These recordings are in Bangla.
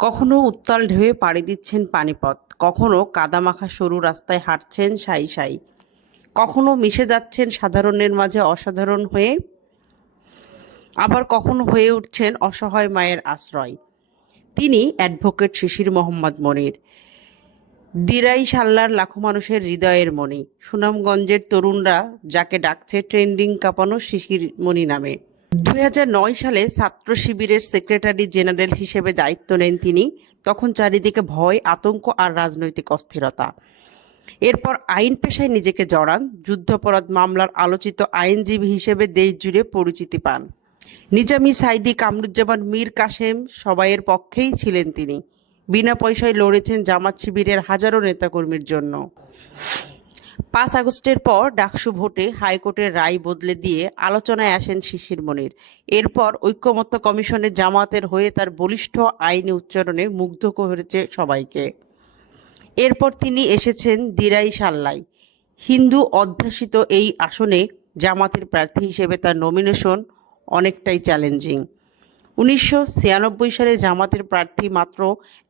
কখনো উত্তাল ঢেউয়ে পাড়ি দিচ্ছেন পানিপথ, কখনো কাদামাখা সরু রাস্তায় হাঁটছেন সাই সাই, কখনো মিশে যাচ্ছেন সাধারণের মাঝে অসাধারণ হয়ে, আবার কখনো হয়ে উঠছেন অসহায় মায়ের আশ্রয়। তিনি অ্যাডভোকেট শিশির মোহাম্মদ মনির, দিরাই সাল্লার লাখো মানুষের হৃদয়ের মণি, সুনামগঞ্জের তরুণরা যাকে ডাকছে ট্রেন্ডিং কাঁপানো শিশির মণি নামে। 2009 সালে ছাত্র শিবিরের সেক্রেটারি জেনারেল হিসেবে দায়িত্ব নেন তিনি। তখন চারিদিকে ভয়, আতঙ্ক আর রাজনৈতিক অস্থিরতা। এরপর আইন পেশায় নিজেকে জড়ান, যুদ্ধাপরাধ মামলার আলোচিত আইনজীবী হিসেবে দেশ জুড়ে পরিচিতি পান। নিজামী, সাইদি, কামরুজ্জামান, মীর কাসেম সবাইয়ের পক্ষেই ছিলেন তিনি। বিনা পয়সায় লড়েছেন জামাত শিবিরের হাজারো নেতাকর্মীর জন্য। 5 আগস্টের পর ডাকসু ভোটে হাইকোর্টের রায় বদলে দিয়ে আলোচনায় আসেন শিশির মনির। এরপর ঐকমত্য কমিশনে জামাতের হয়ে তার বলিষ্ঠ আইনি উচ্চারণে মুগ্ধ করেছে সবাইকে। এরপর তিনি এসেছেন দিরাই সাল্লায়। হিন্দু অধ্যাসিত এই আসনে জামাতের প্রার্থী হিসেবে তার নমিনেশন অনেকটাই চ্যালেঞ্জিং। 1996 সালে জামাতের প্রার্থী মাত্র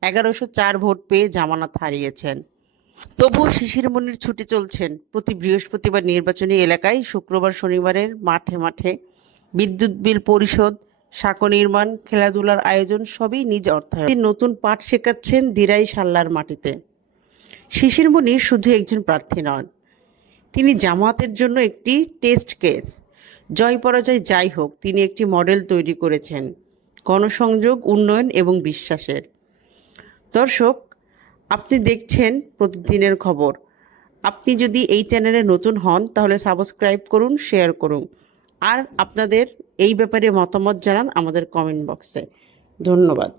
1104 ভোট পেয়ে জামানত হারিয়েছেন। তবুও শিশির মনির ছুটে চলছেন প্রতি বৃহস্পতিবার নির্বাচনী এলাকায়, শুক্রবার শনিবারের মাঠে মাঠে। বিদ্যুৎ বিল পরিশোধ, সাঁকো নির্মাণ, খেলাধুলার আয়োজন সবই নিজ অর্থায়নে। তিনি নতুন পাঠ শেখাচ্ছেন দিরাই সাল্লার মাটিতে। শিশির মনির শুধু একজন প্রার্থী নন, তিনি জামাতের জন্য একটি টেস্ট কেস। জয় পরাজয় যাই হোক, তিনি একটি মডেল তৈরি করেছেন গণসংযোগ, উন্নয়ন এবং বিশ্বাসের। দর্শক, আপনি দেখছেন প্রতিদিনের খবর। আপনি যদি এই চ্যানেলে নতুন হন তাহলে সাবস্ক্রাইব করুন, শেয়ার করুন, আর আপনাদের এই ব্যাপারে মতামত জানান আমাদের কমেন্ট বক্সে। ধন্যবাদ।